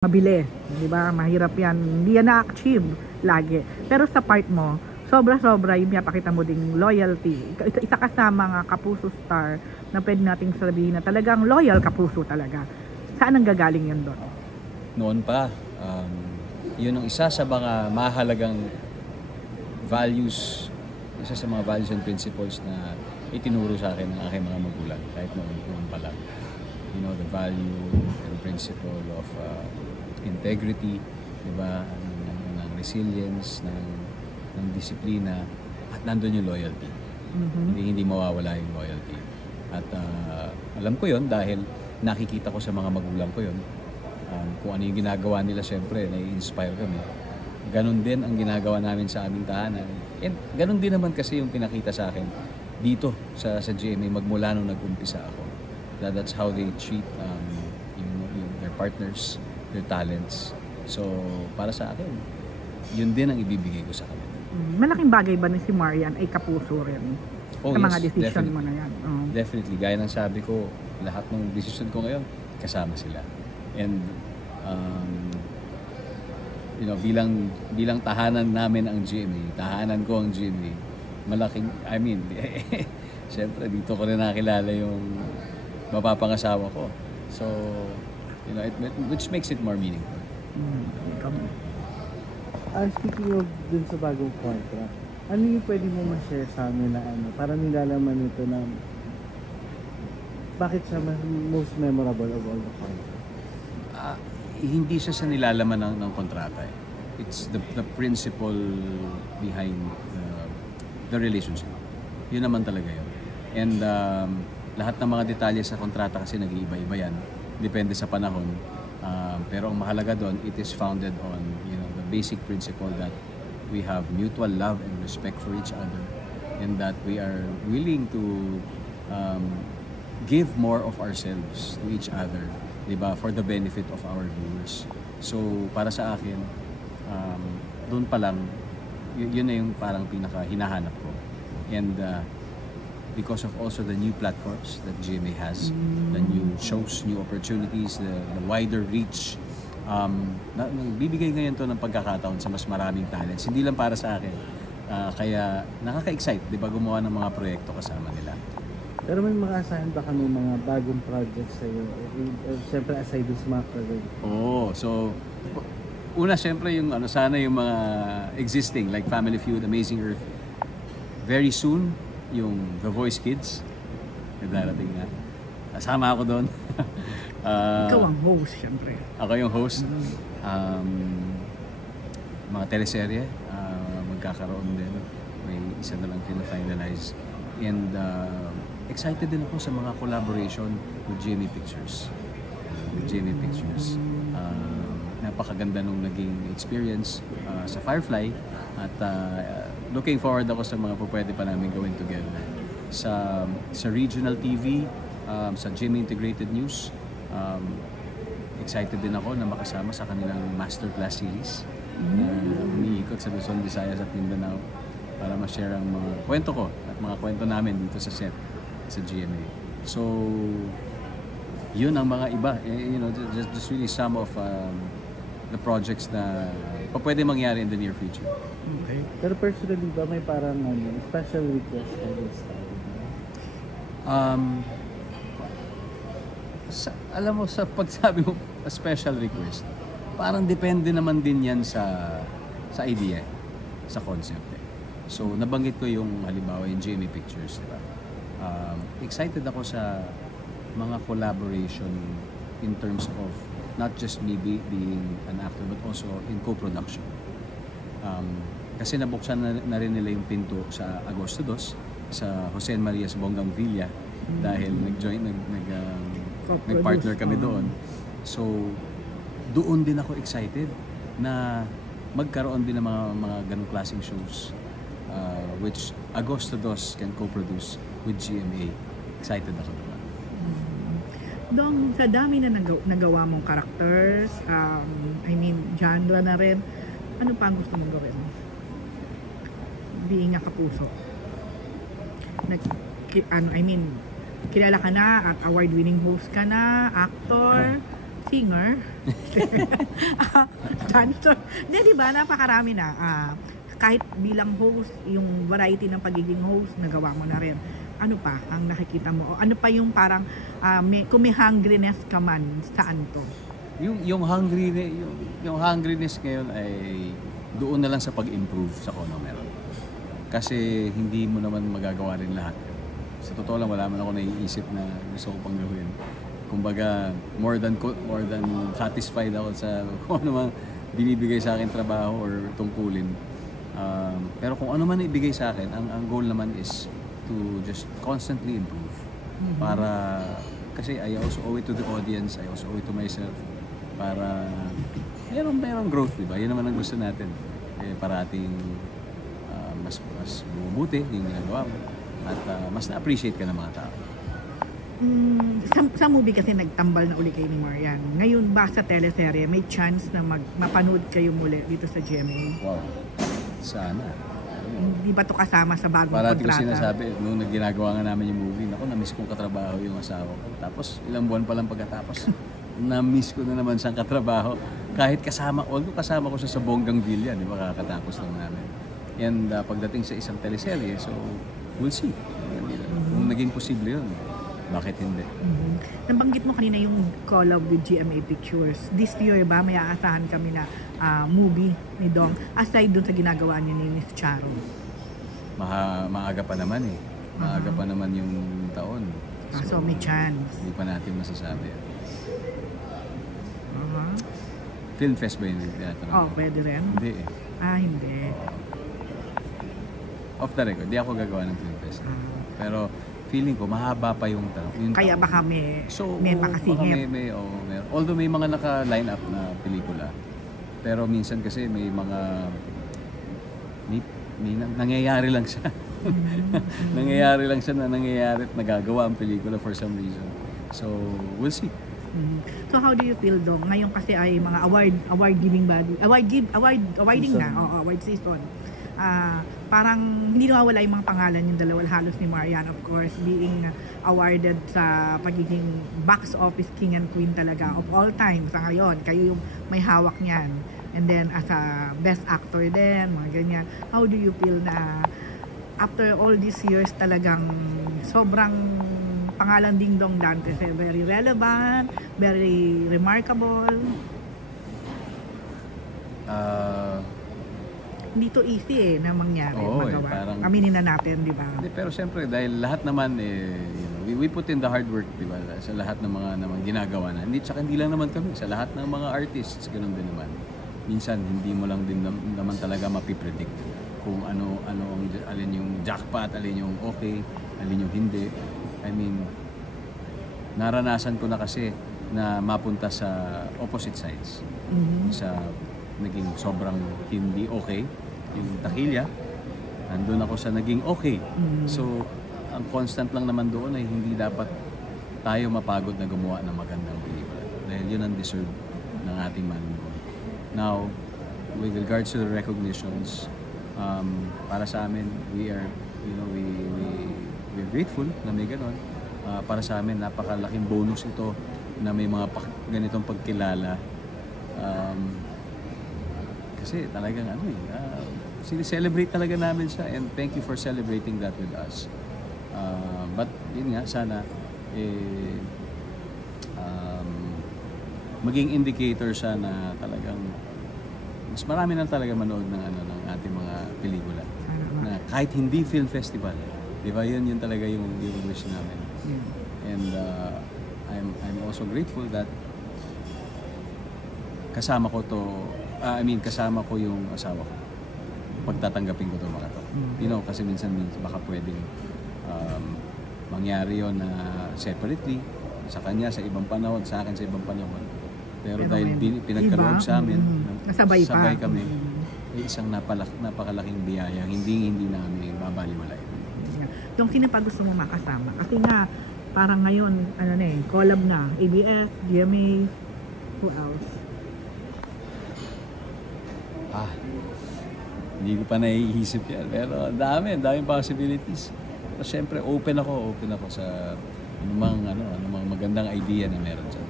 mabili, di ba? Mahirap yan. Hindi yan na-achieve lagi. Pero sa part mo, sobra-sobra yung pinapakita mo ding loyalty. Isa ka sa mga kapuso star na pwede nating sabihin na talagang loyal kapuso talaga. Saan ang gagaling yun doon? Noon pa, yun ang isa sa mga mahalagang values, isa sa mga values and principles na itinuro sa akin ng aking mga magulang kahit noon pa lang. You know, the value and principle of integrity, di ba? Ng resilience, ng disiplina, at nandun yung loyalty. Hindi mawawala yung loyalty. At alam ko yon dahil nakikita ko sa mga magulang ko yon. Kung ano yung ginagawa nila, syempre, nai-inspire kami. Ganon din ang ginagawa namin sa aming tahanan. And ganon din naman kasi yung pinakita sa akin dito sa GMA magmula nung nag-umpisa ako. That's how they treat their partners, their talents. So, para sa akin, yun din ang ibibigay ko sa kanila. Malaking bagay ba na si Marian ay kapuso rin? Oh, sa yes, mga decision definitely. mo na yan? Definitely. Gaya ng sabi ko, lahat ng decision ko ngayon, kasama sila. And, you know, bilang tahanan namin ang GMA, tahanan ko ang GMA, malaking, syempre, dito ko rin nakilala yung mapapangasawa ko. So, you know, which makes it more meaningful. Speaking of dun sa bagong contract, ano yung pwede mo ma-share sa amin na para nilalaman nito na bakit siya most memorable of all the contracts? Hindi siya sa nilalaman ng kontrata eh. It's the principle behind the relationship. Yun naman talaga yun. And lahat ng mga detalye sa kontrata kasi nag-iiba-iba yan. Depende sa panahon. Pero ang mahalaga doon, it is founded on, you know, the basic principle that we have mutual love and respect for each other, and that we are willing to give more of ourselves to each other, diba, for the benefit of our viewers. So para sa akin, doon pa lang, yun na yung parang pinaka hinahanap ko. And because of also the new platforms that GMA has, the new shows, new opportunities, the wider reach, bibigay ngayon to ng pagkakataon sa mas maraming talents. Hindi lang para sa akin. Kaya nakaka-excite, di ba, gumawa ng mga proyekto kasama nila. Pero may makaasahan ba kami mga bagong projects sa'yo? Siyempre aside sa mga project. So una siyempre yung sana yung mga existing like Family Feud, Amazing Earth. Very soon, yung The Voice Kids. Darating na. Kasama ako doon. Ikaw ang host, siyempre. Ako yung host. Mga teleserye, magkakaroon din. May isa na lang pina-finalize. And excited din ako sa mga collaboration with GMA Pictures. Napakaganda nung naging experience sa Firefly. At looking forward ako sa mga pwede pa namin gawin together. Sa regional TV, sa GMA Integrated News, excited din ako na makasama sa kanilang masterclass series na umiikot sa Luzon, Visayas at Mindanao para ma-share ang mga kwento ko at mga kwento namin dito sa set sa GMA. So, yun ang mga iba. You know, just really some of the projects na pwede mangyari in the near future. Okay. Pero personally ba may parang special request for this time? Alam mo, sa pagsabi mo, a special request, parang depende naman din yan sa idea, sa concept. So, nabanggit ko yung halimbawa yung GMA Pictures, diba? Excited ako sa mga collaboration in terms of not just me being an actor but also in co-production. Kasi nabuksan na rin nila yung pinto sa Agosto 2 sa Jose Marias Bougainvillea dahil nag-partner kami doon. So, doon din ako excited na magkaroon din ng mga ganong klaseng shows which Agosto 2 can co-produce with GMA. Excited ako doon. Dong, sa dami na nagawa mong characters, genre na rin, ano pa ang gusto mong gawin? Being a kapuso. Kilala ka na at award-winning host ka na, actor. singer, dancer. Hindi, di ba? Napakarami na. Kahit bilang host, yung variety ng pagiging host, nagawa mo na rin. Ano pa ang nakikita mo? O ano pa yung parang, kung may hungriness ka man, saan to? Yung hungriness ngayon ay doon na lang sa pag-improve sa kung ano meron. Kasi hindi mo naman magagawa rin lahat. Sa totoo lang, wala man ako naiisip na gusto ko pang gawin. Kumbaga, more than satisfied ako sa kung ano mang binibigay sa akin trabaho or tungkulin. Pero kung ano man ibigay sa akin, ang goal naman is to just constantly improve. Para, kasi I also owe it to the audience, I also owe it to myself. Para merong growth, di ba? Yun naman ang gusto natin. Parating mas bumubuti yung ginagawa mo at mas na-appreciate ka ng mga tao. Sa movie kasi nagtambal na uli kayo ni Marian. Ngayon ba sa teleserye may chance na mapanood kayo muli dito sa GMA? Wow. Sana. Hindi ba to kasama sa bagong Parati kontrata? ko sinasabi, nung ginagawa nga namin yung movie, naku, na-miss kong katrabaho yung asawa ko. Tapos ilang buwan pa lang pagkatapos, na-miss ko na naman siyang katrabaho. Kahit kasama ko siya sa Bonggang Villa, di ba, kakatapos lang namin. And pagdating sa isang teleserye, so we'll see. Kung naging posible yun, bakit hindi? Nabanggit mo kanina yung collab with GMA Pictures. This year ba may aasahan kami na movie ni Dong aside dun sa ginagawa niya ni Miss Charo? Maaga pa naman eh. Maaga pa naman yung taon. So may chance. Hindi pa natin masasabi. Uh-huh. Film Fest ba yung tinatanong? Oh, pwede rin? Hindi eh. Hindi. Off the record, di ako gagawa ng Film Fest. Pero feeling ko mahaba pa yung kaya taon. baka may Baka makasingit. may although may mga naka-line up na pelikula. Pero minsan kasi may nangyayari lang siya. nangyayari lang siya na nangyayari at nagagawa ang pelikula for some reason. So, we'll see. So how do you feel Dong? Ngayon kasi ay mga award giving body. Awarding na. Award season. Parang hindi nawawala yung mga pangalan yung dalawa halos ni Marian, of course, being awarded sa pagiging box office king and queen talaga of all time sa ngayon. Kayo yung may hawak niyan. And then as a best actor din, mga ganyan. How do you feel na after all these years talagang sobrang pangalan Ding Dong Dantes very relevant, very remarkable? Hindi to easy na mangyari, magawa. Parang, aminin na natin, di ba? Pero siyempre, dahil lahat naman, we put in the hard work, di ba? Sa lahat ng mga ginagawa na. Hindi lang naman kami, sa lahat ng mga artists, ganoon din naman. Minsan, hindi mo lang din naman talaga mapipredict kung alin yung jackpot, alin yung okay, alin yung hindi. I mean, naranasan ko na kasi na mapunta sa opposite sides. Sa naging sobrang hindi okay yung takilya, nandun ako sa naging okay. So ang constant lang naman doon ay hindi dapat tayo mapagod na gumawa ng magandang pelikula dahil yun ang deserve ng ating manunood. Now with regards to the recognitions, para sa amin we're grateful na may ganon. Para sa amin napakalaking bonus ito na may mga ganitong pagkilala. Kasi talagang sinicelebrate talaga namin siya and thank you for celebrating that with us. But yun nga, sana maging indicator siya na talagang mas marami na talaga manood ng ating mga pelikula. Na kahit hindi film festival, di ba yun talaga yung wish namin. And I'm also grateful that kasama ko yung asawa ko. Pagtatanggapin ko mga to. Kasi minsan baka pwedeng mangyari yon na separately, sa kanya sa ibang panahon, sa akin sa ibang panahon. Pero dahil pinagkaloob sa amin, sabay kami, isang napakalaking biyaya, hindi namin babaliwalay. Yung sino pa gusto mo makasama? Kasi nga, parang ngayon, collab na, ABS, GMA, who else? Hindi ko pa naiisip yan. Pero daming possibilities. So, syempre, open ako sa anumang magandang idea na meron dyan.